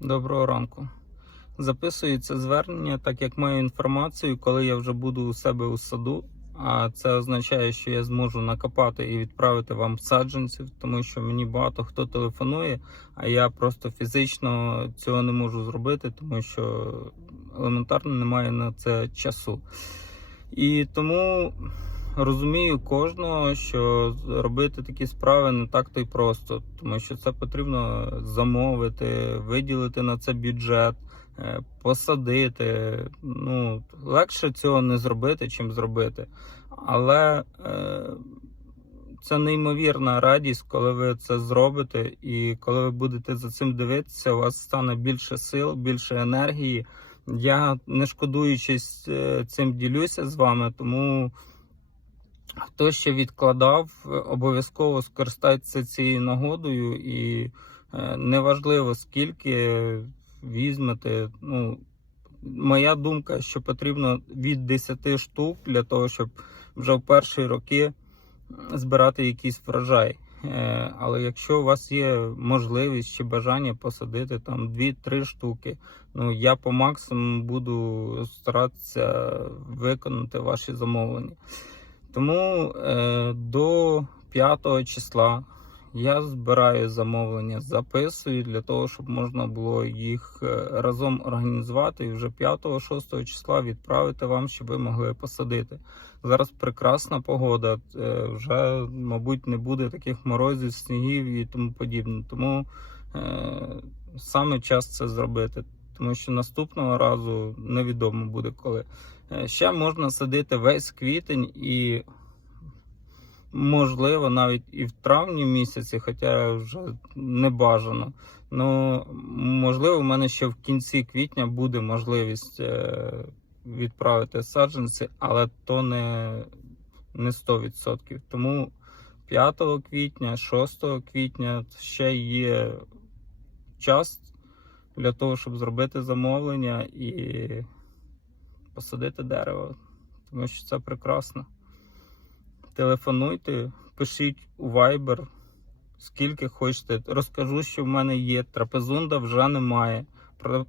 Доброго ранку. Записується звернення, так як маю інформацію, коли я вже буду у себе у саду. А це означає, що я зможу накопати і відправити вам саджанців, тому що мені багато хто телефонує, а я просто фізично цього не можу зробити, тому що елементарно немає на це часу. І тому розумію кожного, що робити такі справи не так то й просто, тому що це потрібно замовити, виділити на це бюджет, е, посадити. Ну, легше цього не зробити, чим зробити. Але е, це неймовірна радість, коли ви це зробите, і коли ви будете за цим дивитися, у вас стане більше сил, більше енергії. Я не шкодуючись е, цим ділюся з вами, тому хто ще відкладав, обов'язково скористайтеся цією нагодою, і е, неважливо скільки візьмете. Ну, моя думка, що потрібно від 10 штук для того, щоб вже в перші роки збирати якийсь врожай. Е, Але якщо у вас є можливість чи бажання посадити там 2-3 штуки, ну я по максимуму буду старатися виконати ваші замовлення. Тому е, до 5 числа я збираю замовлення, записую для того, щоб можна було їх е, разом організувати і вже 5-6 числа відправити вам, щоб ви могли посадити. Зараз прекрасна погода, е, вже, мабуть, не буде таких морозів, снігів і тому подібне. Тому е, саме час це зробити, тому що наступного разу невідомо буде коли. Е, Ще можна садити весь квітень і можливо навіть і в травні місяці, хоча вже не бажано. Ну, можливо, в мене ще в кінці квітня буде можливість е, відправити саджанці, але то не, не 100%. Тому 5 квітня, 6 квітня ще є час для того, щоб зробити замовлення і посадити дерево, тому що це прекрасно. Телефонуйте, пишіть у Viber, скільки хочете. Розкажу, що в мене є. Трапезунда вже немає.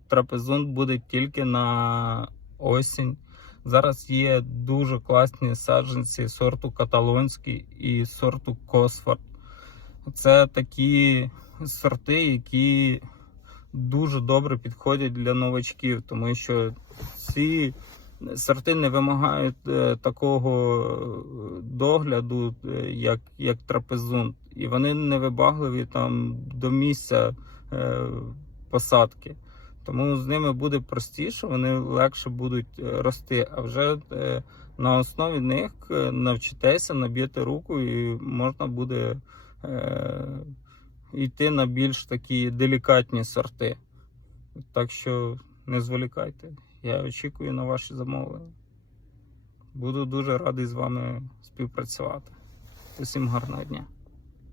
Трапезунд буде тільки на осінь. Зараз є дуже класні саджанці сорту каталонський і сорту Косфорд. Це такі сорти, які дуже добре підходять для новачків, тому що ці сорти не вимагають е, такого е, догляду, е, як, як трапезунт, і вони не вибагливі там до місця посадки. Тому з ними буде простіше, вони легше будуть рости. А вже на основі них навчитеся, наб'єте руку, і можна буде йти на більш такі делікатні сорти. Так що не зволікайте. Я очікую на ваші замовлення. Буду дуже радий з вами співпрацювати. Усім гарного дня.